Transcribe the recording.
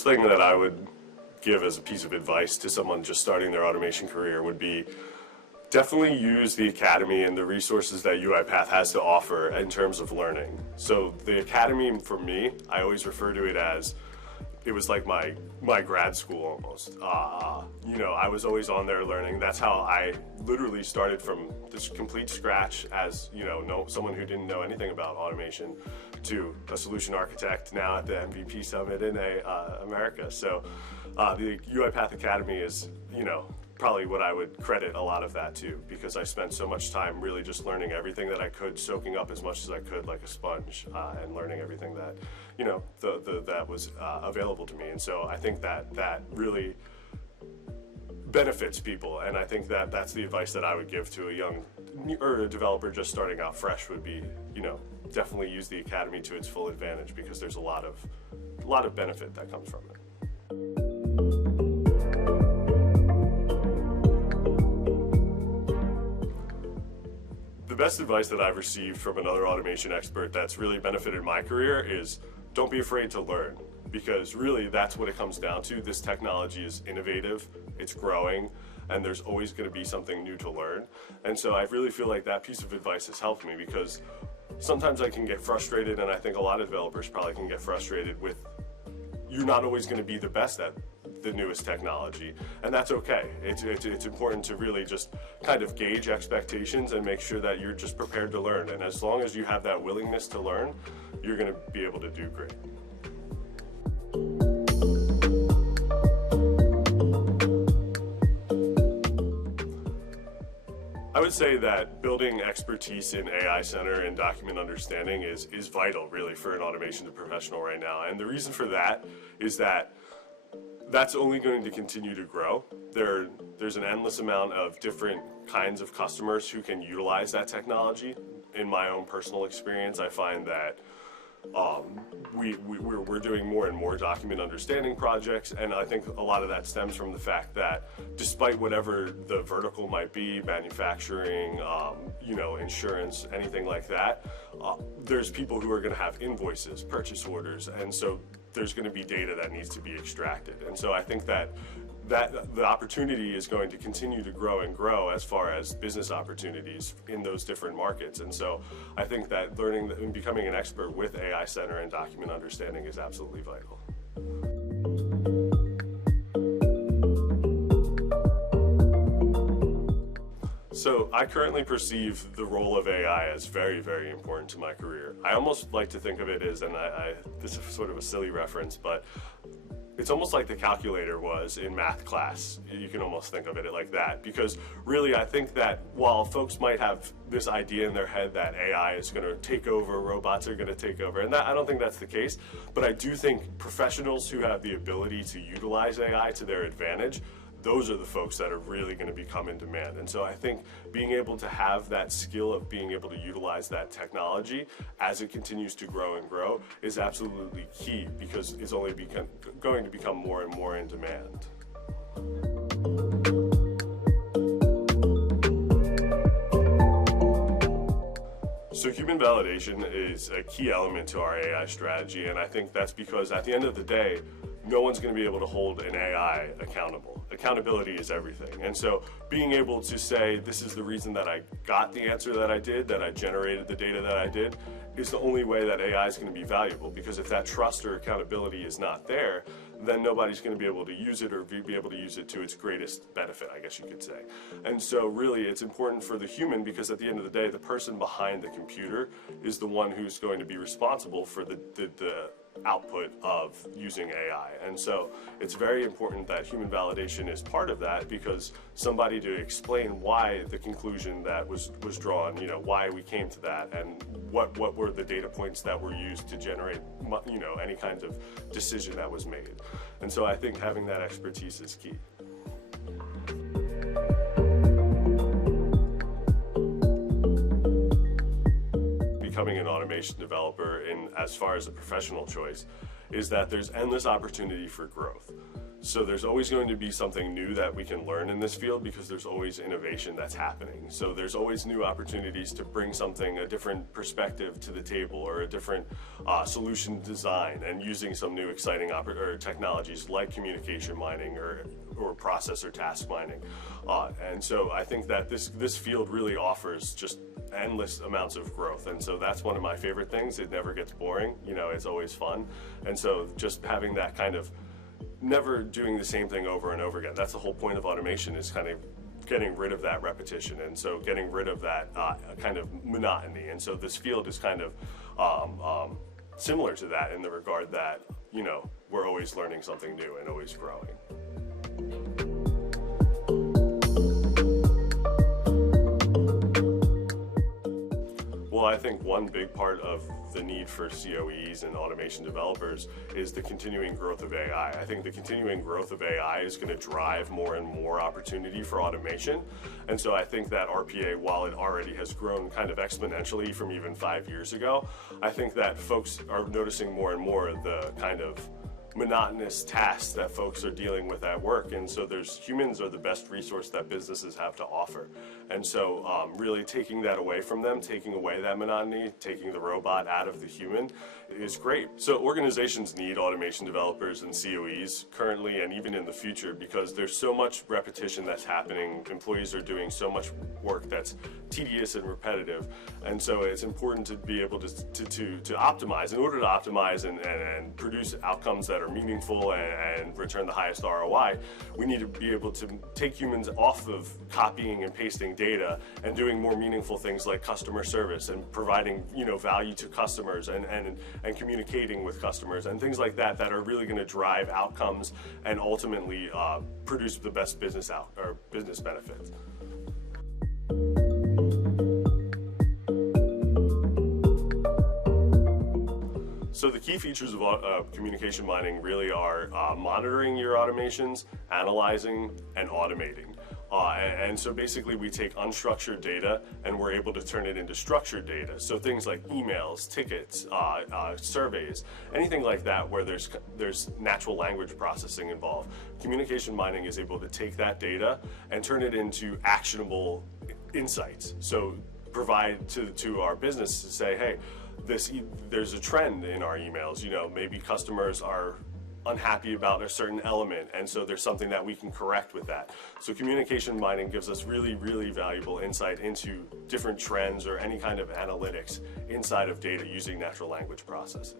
first thing that I would give as a piece of advice to someone just starting their automation career would be definitely use the Academy and the resources that UiPath has to offer in terms of learning. So the Academy, for me, I always refer to it as, it was like my grad school almost. You know, I was always on there learning. That's how I literally started from this complete scratch as, you know, someone who didn't know anything about automation to a solution architect now at the MVP Summit in America. So the UiPath Academy is, you know, probably what I would credit a lot of that to, because I spent so much time really just learning everything that I could, soaking up as much as I could like a sponge, and learning everything that, you know, that was available to me. And so I think that really benefits people, and I think that's the advice that I would give to a young or a developer just starting out fresh would be, you know, definitely use the Academy to its full advantage, because there's a lot of benefit that comes from it. The best advice that I've received from another automation expert that's really benefited my career is don't be afraid to learn, because really that's what it comes down to. This technology is innovative, it's growing, and there's always going to be something new to learn. And so I really feel like that piece of advice has helped me, because sometimes I can get frustrated, and I think a lot of developers probably can get frustrated with, you're not always going to be the best at the newest technology, and that's okay. It's important to really just kind of gauge expectations and make sure that you're just prepared to learn, and as long as you have that willingness to learn, you're going to be able to do great. I would say that building expertise in AI Center and document understanding is vital, really, for an automation professional right now. And the reason for that is that that's only going to continue to grow. There's an endless amount of different kinds of customers who can utilize that technology. In my own personal experience, I find that we're doing more and more document understanding projects, and I think a lot of that stems from the fact that despite whatever the vertical might be, manufacturing, you know, insurance, anything like that, there's people who are going to have invoices, purchase orders, and so there's going to be data that needs to be extracted. And so I think that the opportunity is going to continue to grow and grow as far as business opportunities in those different markets. And so I think that learning and becoming an expert with AI Center and document understanding is absolutely vital. So I currently perceive the role of AI as very, very important to my career. I almost like to think of it as, and this is sort of a silly reference, but it's almost like the calculator was in math class. You can almost think of it like that, because really I think that while folks might have this idea in their head that AI is going to take over, robots are going to take over, and I don't think that's the case, but I do think professionals who have the ability to utilize AI to their advantage, those are the folks that are really going to become in demand. And so I think being able to have that skill of being able to utilize that technology as it continues to grow and grow is absolutely key, because it's only going to become more and more in demand. So human validation is a key element to our AI strategy, and I think that's because at the end of the day, no one's going to be able to hold an AI accountable. Accountability is everything. And so being able to say, this is the reason that I got the answer that I did, that I generated the data that I did, is the only way that AI is going to be valuable. Because if that trust or accountability is not there, then nobody's going to be able to use it or be able to use it to its greatest benefit, I guess you could say. And so really it's important for the human, because at the end of the day, the person behind the computer is the one who's going to be responsible for the output of using AI. And so it's very important that human validation is part of that, because somebody to explain why the conclusion that was drawn, you know, why we came to that, and what were the data points that were used to generate, you know, any kind of decision that was made. And so I think having that expertise is key. Becoming an automation developer, in as far as a professional choice, is that there's endless opportunity for growth. So there's always going to be something new that we can learn in this field because there's always innovation that's happening. So there's always new opportunities to bring something, a different perspective to the table, or a different solution design, and using some new exciting technologies like communication mining or process or task mining. And so I think that this field really offers just endless amounts of growth, and so that's one of my favorite things. It never gets boring, you know, it's always fun. And so just having that kind of never doing the same thing over and over again, that's the whole point of automation, is kind of getting rid of that repetition, and so getting rid of that kind of monotony. And so this field is kind of similar to that in the regard that, you know, we're always learning something new and always growing. Well, I think one big part of the need for CoEs and automation developers is the continuing growth of AI. I think the continuing growth of AI is going to drive more and more opportunity for automation. And so I think that RPA, while it already has grown kind of exponentially from even 5 years ago, I think that folks are noticing more and more the kind of monotonous tasks that folks are dealing with at work. And so humans are the best resource that businesses have to offer. And so really taking that away from them, taking away that monotony, taking the robot out of the human is great. So organizations need automation developers and CoEs currently and even in the future, because there's so much repetition that's happening. Employees are doing so much work that's tedious and repetitive. And so it's important to be able to optimize. In order to optimize and produce outcomes that are meaningful and return the highest ROI, we need to be able to take humans off of copying and pasting data and doing more meaningful things like customer service and providing, you know, value to customers and communicating with customers and things like that that are really going to drive outcomes and ultimately produce the best business benefits. So the key features of communication mining really are monitoring your automations, analyzing, and automating. And so basically we take unstructured data and we're able to turn it into structured data. So things like emails, tickets, surveys, anything like that where there's natural language processing involved. Communication mining is able to take that data and turn it into actionable insights. So provide to our business to say, hey, there's a trend in our emails. You know, maybe customers are unhappy about a certain element, and so there's something that we can correct with that. So communication mining gives us really, really valuable insight into different trends or any kind of analytics inside of data using natural language processing.